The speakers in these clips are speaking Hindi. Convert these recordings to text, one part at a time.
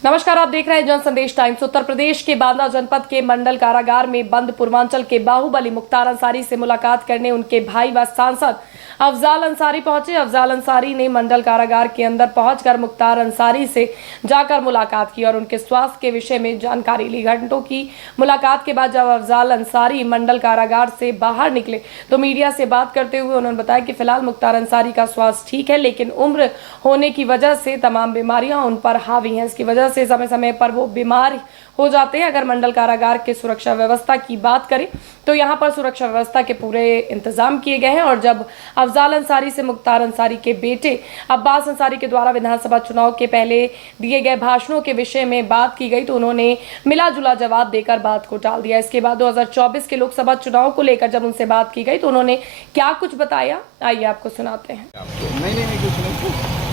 नमस्कार, आप देख रहे हैं जन संदेश टाइम्स। उत्तर प्रदेश के बांदा जनपद के मंडल कारागार में बंद पूर्वांचल के बाहुबली मुख्तार अंसारी से मुलाकात करने उनके भाई व सांसद अफजाल अंसारी पहुंचे। अफजाल अंसारी ने मंडल कारागार के अंदर पहुंचकर मुख्तार अंसारी से जाकर मुलाकात की और उनके स्वास्थ्य के विषय में जानकारी ली। घंटों की मुलाकात के बाद जब अफजाल अंसारी मंडल कारागार से बाहर निकले तो मीडिया से बात करते हुए उन्होंने बताया कि फिलहाल मुख्तार अंसारी का स्वास्थ्य ठीक है, लेकिन उम्र होने की वजह से तमाम बीमारियां उन पर हावी हैं। इसकी वजह से समय समय पर वो बीमार हो जाते हैं। अगर मंडल कारागार के सुरक्षा व्यवस्था की बात करें तो यहाँ पर सुरक्षा व्यवस्था के पूरे इंतजाम किए गए हैं। और जब अफजाल अंसारी से मुख्तार अंसारी के बेटे अब्बास अंसारी के द्वारा विधानसभा चुनाव के पहले दिए गए भाषणों के विषय में बात की गई तो उन्होंने मिला जुला जवाब देकर बात को टाल दिया। इसके बाद 2024 के लोकसभा चुनाव को लेकर जब उनसे बात की गई तो उन्होंने क्या कुछ बताया, आइए आपको सुनाते हैं।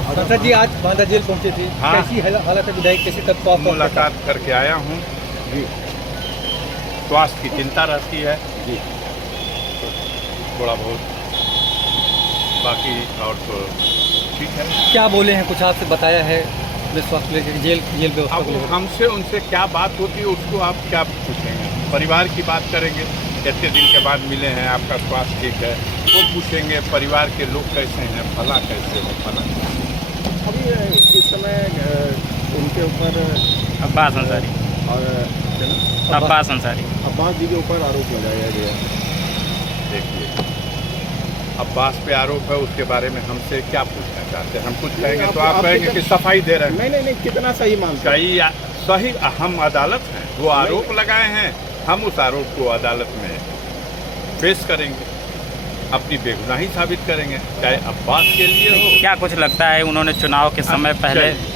अच्छा जी, आज बांदा जेल पहुंचे थे। हाँ। कैसी हालत है विधायक, कैसे तक पहुंच? मुलाकात करके आया हूँ जी। स्वास्थ्य की चिंता रहती है जी, थोड़ा बहुत, बाकी और तो ठीक है। क्या बोले हैं, कुछ आपसे बताया है स्वास्थ्य लेकर जेल व्यवस्था अब को लेकर? हमसे उनसे क्या बात होती है उसको आप क्या पूछेंगे? परिवार की बात करेंगे, इतने दिन के बाद मिले हैं, आपका स्वास्थ्य ठीक है, वो पूछेंगे परिवार के लोग कैसे हैं, फला कैसे हो, फला। अभी इस समय उनके ऊपर अब्बास अंसारी और अब्बास अंसारी अब्बास जी के ऊपर आरोप लगाया गया। देखिए, अब्बास पे आरोप है, उसके बारे में हमसे क्या पूछना चाहते हैं? हम कुछ कहेंगे तो आप कहेंगे कि सफाई दे रहे हैं। नहीं, कितना सही मानते हैं? सही हम अदालत हैं, वो आरोप लगाए हैं, हम उस आरोप को अदालत में पेश करेंगे, अपनी बेगुनाही साबित करेंगे, चाहे अब्बास के लिए हो। क्या कुछ लगता है उन्होंने चुनाव के समय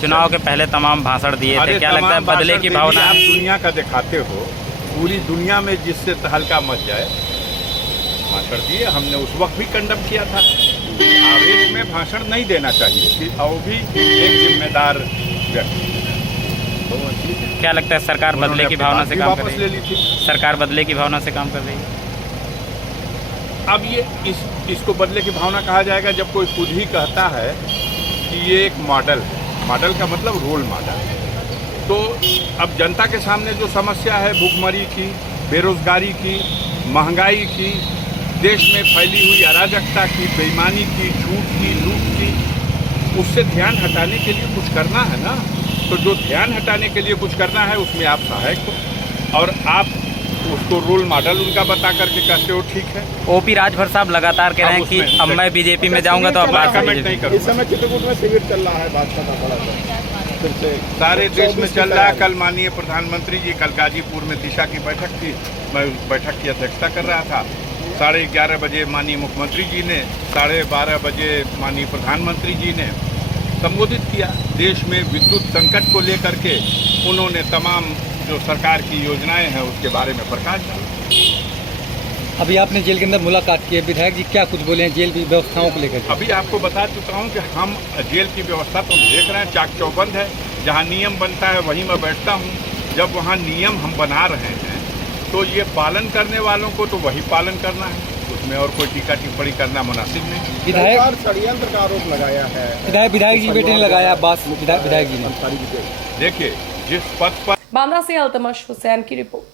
चुनाव के पहले तमाम भाषण दिए थे, क्या लगता है बदले की भावना? आप दुनिया का दिखाते हो, पूरी दुनिया में जिससे हल्का मच जाए भाषण दिए। हमने उस वक्त भी कंडम किया था। आवेश में भाषण नहीं देना चाहिए और भी एक जिम्मेदार व्यक्ति। क्या लगता है सरकार बदले की भावना से काम कर वापस रही ले है? ली थी। सरकार बदले की भावना से काम कर रही है। अब ये इसको बदले की भावना कहा जाएगा जब कोई खुद ही कहता है कि ये एक मॉडल है। मॉडल का मतलब रोल मॉडल। तो अब जनता के सामने जो समस्या है भूखमरी की, बेरोजगारी की, महंगाई की, देश में फैली हुई अराजकता की, बेईमानी की, झूठ की, लूट की, उससे ध्यान हटाने के लिए कुछ करना है ना। तो जो ध्यान हटाने के लिए कुछ करना है उसमें आप सहायक हो और आप उसको रोल मॉडल उनका बता करके कहते हो ठीक है। ओपी राजभर साहब लगातार कह रहे हैं कि अब मैं बीजेपी में जाऊंगा तो अब्बास कमेंट नहीं करूँगा। इस समय चित्रकूट में शिविर चल रहा है, बात करना पड़ा था फिर से। सारे देश में चल रहा है। कल माननीय प्रधानमंत्री जी, कल गाजीपुर में दिशा की बैठक थी, मैं उस बैठक की अध्यक्षता कर रहा था। 11:30 बजे माननीय मुख्यमंत्री जी ने, 12:30 बजे माननीय प्रधानमंत्री जी ने संबोधित किया। देश में विद्युत संकट को लेकर के उन्होंने तमाम जो सरकार की योजनाएं हैं उसके बारे में प्रकाश डाला। अभी आपने जेल के अंदर मुलाकात की है, विधायक जी क्या कुछ बोले हैं जेल की व्यवस्थाओं को लेकर? अभी आपको बता चुका हूं कि हम जेल की व्यवस्था तो देख रहे हैं, चाक चौबंद है। जहां नियम बनता है वहीं मैं बैठता हूं। जब वहां नियम हम बना रहे हैं तो ये पालन करने वालों को तो वही पालन करना है, उसमें और कोई टीका टिप्पणी करना मुनासिब नहीं। विधायक षड्यंत्र का आरोप लगाया है। विधायक जी बेटे ने लगाया, अब्बास विधायक जी ने। देखिए, जिस पद पर बांदा से अल्तमश हुसैन की रिपोर्ट।